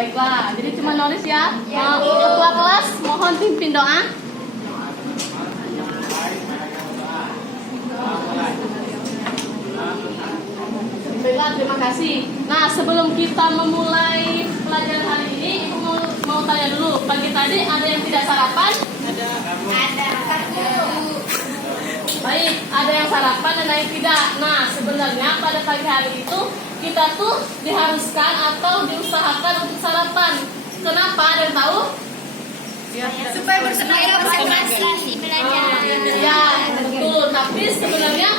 baiklah. Jadi cuma nulis ya. Ketua kelas mohon pimpin doa. Baiklah, terima kasih. Nah, sebelum kita memulai pelajaran hari ini, Ibu mau tanya dulu. Pagi tadi ada yang tidak sarapan? Ada. Baik, ada yang sarapan dan ada yang tidak. Nah, sebenarnya pada pagi hari itu kita tuh diharuskan atau diusahakan untuk sarapan. Kenapa? Ada yang tahu? Supaya berkonsentrasi belajar. Ya, betul. Tapi sebenarnya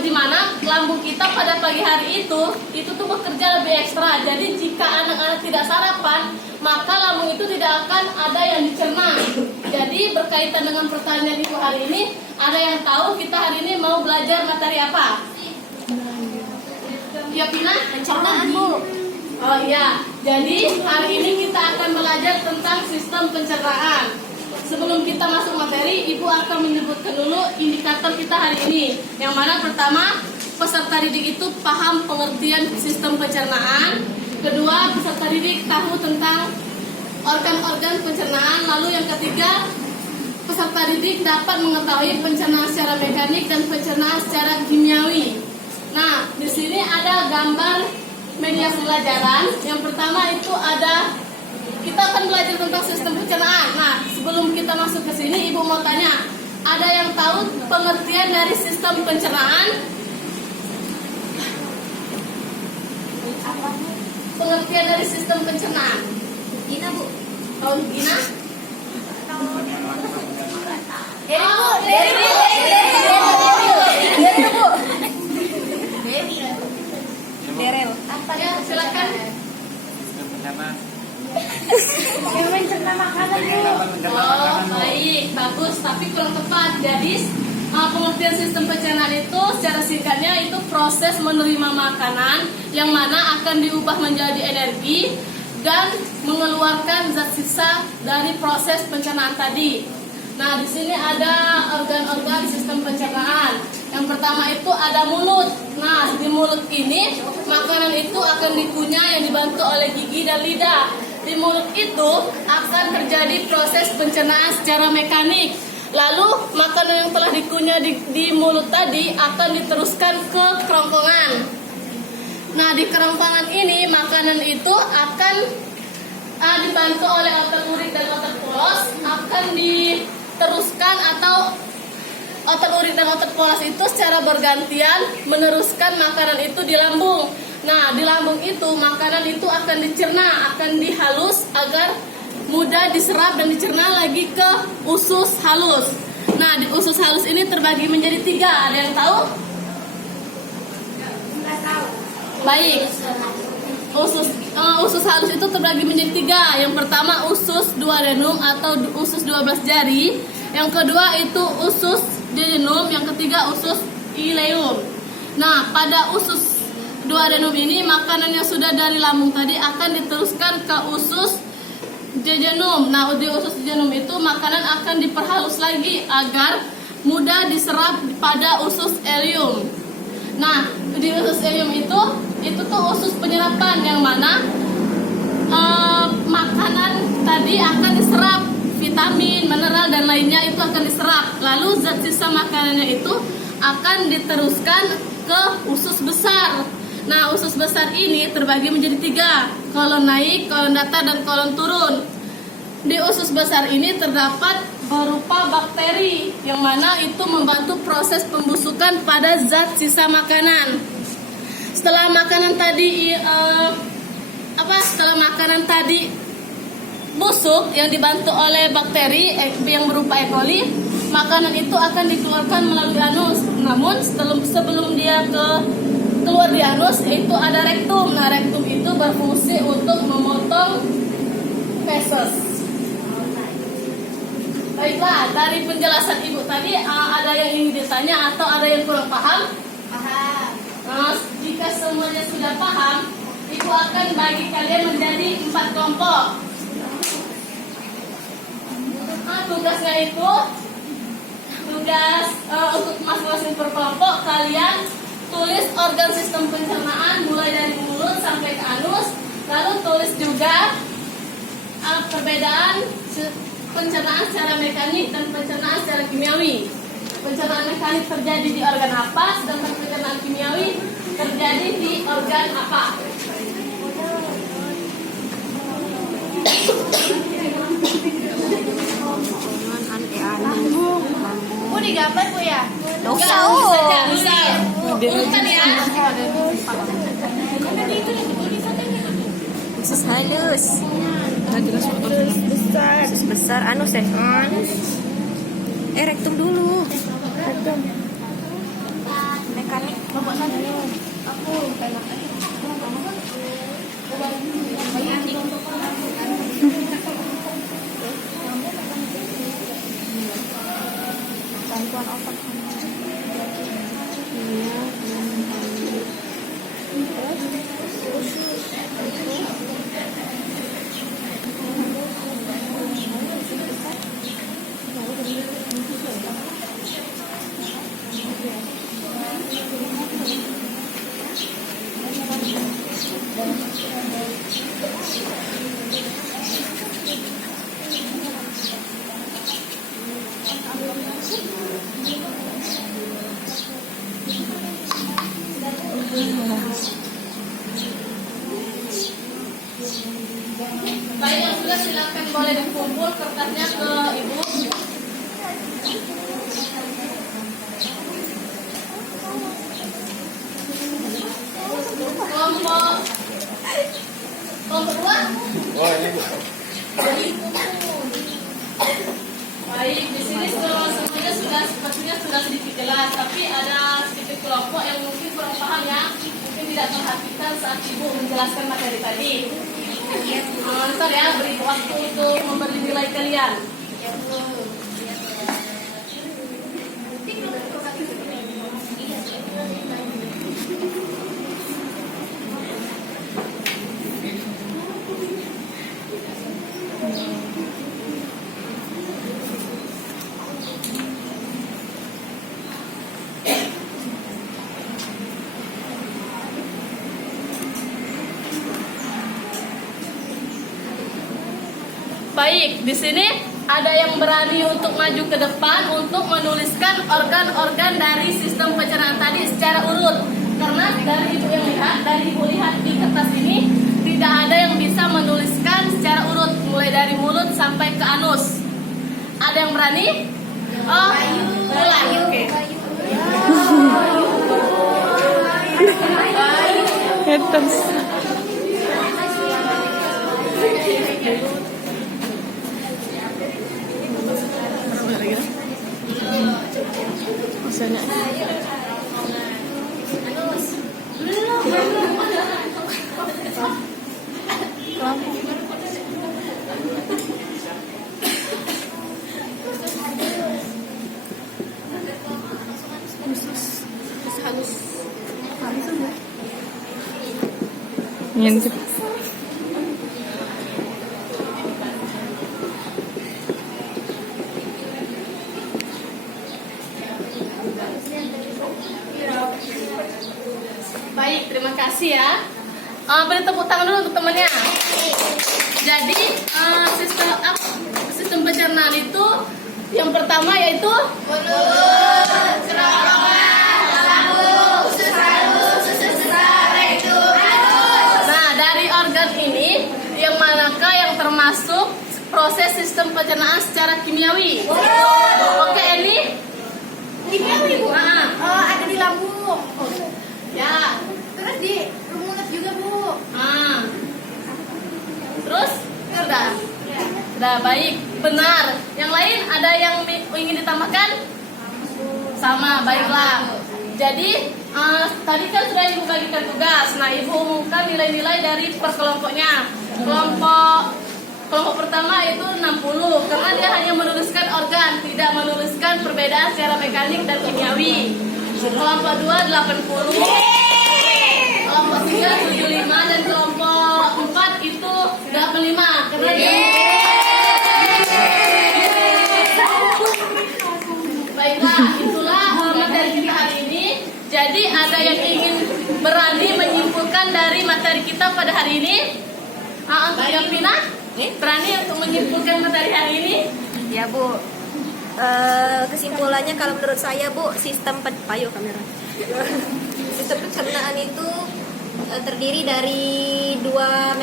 di mana lambung kita pada pagi hari itu tuh bekerja lebih ekstra. Jadi jika anak-anak tidak sarapan, maka lambung itu tidak akan ada yang dicerna. Jadi berkaitan dengan pertanyaan Ibu hari ini, ada yang tahu kita hari ini mau belajar materi apa? Ya, Pina? Pencernaan, Bu. Oh iya, jadi hari ini kita akan belajar tentang sistem pencernaan. Sebelum kita masuk materi, Ibu akan menyebutkan dulu indikator kita hari ini. Yang mana pertama, peserta didik itu paham pengertian sistem pencernaan. Kedua, peserta didik tahu tentang organ-organ pencernaan. Lalu yang ketiga, peserta didik dapat mengetahui pencernaan secara mekanik dan pencernaan secara kimiawi. Nah, di sini ada gambar media pembelajaran. Yang pertama itu ada, kita akan belajar tentang sistem pencernaan. Nah, sebelum kita masuk ke sini, Ibu mau tanya, ada yang tahu pengertian dari sistem pencernaan? Pengertian dari sistem pencernaan? Gina, Bu. Tahu Gina? Derel. Ya, silakan. Yang mencerna makanan, Bu. Oh, baik, bagus, tapi kurang tepat. Jadi pengertian sistem pencernaan itu secara singkatnya itu proses menerima makanan yang mana akan diubah menjadi energi dan mengeluarkan zat sisa dari proses pencernaan tadi. Nah, di sini ada organ-organ sistem pencernaan. Yang pertama itu ada mulut. Nah, di mulut ini makanan itu akan dikunyah yang dibantu oleh gigi dan lidah. Di mulut itu akan terjadi proses pencernaan secara mekanik. Lalu makanan yang telah dikunyah di mulut tadi akan diteruskan ke kerongkongan. Nah, di kerongkongan ini makanan itu akan dibantu oleh otot urik dan otot polos, akan diteruskan atau otot urik dan otot polos itu secara bergantian meneruskan makanan itu di lambung. Nah, di lambung itu makanan itu akan dicerna, akan dihalus agar mudah diserap dan dicerna lagi ke usus halus. Nah, di usus halus ini terbagi menjadi 3. Ada yang tahu? Nggak tahu. Baik. Usus halus itu terbagi menjadi 3. Yang pertama usus duodenum atau usus 12 jari. Yang kedua itu usus jejunum. Yang ketiga usus ileum. Nah, pada usus duodenum ini makanan yang sudah dari lambung tadi akan diteruskan ke usus jejunum. Nah, di usus jejunum itu makanan akan diperhalus lagi agar mudah diserap pada usus ileum. Nah, di usus ileum itu tuh usus penyerapan yang mana makanan tadi akan diserap, vitamin, mineral dan lainnya itu akan diserap. Lalu zat sisa makanannya itu akan diteruskan ke usus besar. Nah, usus besar ini terbagi menjadi 3, kolon naik, kolon datar dan kolon turun. Di usus besar ini terdapat berupa bakteri yang mana itu membantu proses pembusukan pada zat sisa makanan. Setelah makanan tadi busuk yang dibantu oleh bakteri yang berupa E. coli, makanan itu akan dikeluarkan melalui anus. Namun sebelum dia keluar di anus itu ada rektum. Nah, rektum itu berfungsi untuk memotong feses. Baiklah, dari penjelasan Ibu tadi ada yang ingin ditanya atau ada yang kurang paham? Paham. Nah, jika semuanya sudah paham, Ibu akan bagi kalian menjadi 4 kelompok. Tugasnya itu untuk masing-masing per kelompok kalian tulis organ sistem pencernaan mulai dari mulut sampai ke anus. Lalu tulis juga perbedaan pencernaan secara mekanik dan pencernaan secara kimiawi. Pencernaan mekanik terjadi di organ apa, sedangkan pencernaan kimiawi terjadi di organ apa. Bu digambar Bu ya? Dosa. Bisa. Bukan ya. Usus halus. Usus besar. Anus ya? Rektum dulu. Rektum. Mekanik. Aku bantuan otak. Baik, yang sudah silakan boleh dikumpul kertasnya ke Ibu. Kelompok dua. Baik, di sini semuanya sepertinya sudah sedikit jelas, tapi ada sedikit kelompok yang mungkin kurang paham ya, mungkin tidak perhatikan saat Ibu menjelaskan materi tadi. Ntar ya, beri waktu untuk memberi nilai kalian. Baik, di sini ada yang berani untuk maju ke depan untuk menuliskan organ-organ dari sistem pencernaan tadi secara urut. Karena dari Ibu lihat di kertas ini tidak ada yang bisa menuliskan secara urut mulai dari mulut sampai ke anus. Ada yang berani? Oh, mulai. Oke. Ngintip. Baik, terima kasih ya. Beri tepuk tangan dulu untuk temannya. Jadi sistem pencernaan itu yang pertama yaitu mulut, kerongkongan, lambung, usus halus, usus besar, rektum, anus. Nah, dari organ ini yang manakah yang termasuk proses sistem pencernaan secara kimiawi? Oke, ini Kimiawi Bu. Ada di lambung. Ya. Terus di mulut juga Bu. Terus sudah. Sudah, baik, benar. Yang lain ada yang ingin ditambahkan? Sama, baiklah. Jadi tadi kan sudah Ibu bagikan tugas. Nah, Ibu umumkan nilai-nilai dari per kelompoknya. Kelompok pertama itu 60 karena dia hanya menuliskan organ, tidak menuliskan perbedaan secara mekanik dan kimiawi. Kelompok 2 80. Kelompok 3 75 dan kelompok 4 itu 85 karena dia baiklah, itulah materi kita hari ini. Jadi ada yang ingin berani menyimpulkan dari materi kita pada hari ini? Untuk Yapina, berani untuk menyimpulkan materi hari ini? Ya Bu, kesimpulannya kalau menurut saya Bu, sistem payo kamera. Sistem pencernaan itu terdiri dari dua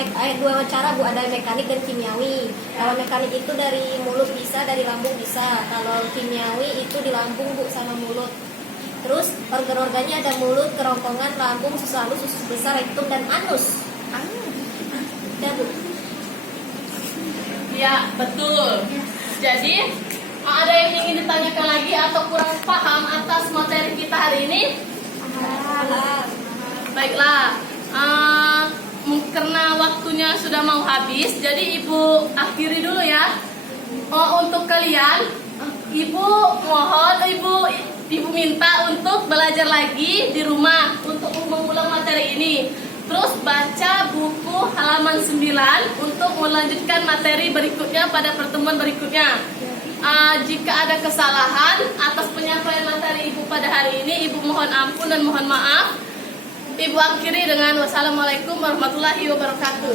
cara Bu, ada mekanik dan kimiawi. Kalau mekanik itu dari mulut bisa, dari lambung bisa. Kalau kimiawi itu di lambung Bu sama mulut. Terus organ-organnya ada mulut, kerongkongan, lambung, susu halus, usus besar, rektum dan anus. Ya Bu. Ya, betul. Jadi, ada yang ingin ditanyakan lagi atau kurang paham atas materi kita hari ini? Baiklah, karena waktunya sudah mau habis, jadi Ibu akhiri dulu ya. Untuk kalian, Ibu mohon, Ibu minta untuk belajar lagi di rumah untuk mengulang materi ini. Terus baca buku halaman 9 untuk melanjutkan materi berikutnya pada pertemuan berikutnya. Jika ada kesalahan atas penyampaian materi Ibu pada hari ini, Ibu mohon ampun dan mohon maaf. Ibu akhiri dengan wassalamualaikum warahmatullahi wabarakatuh.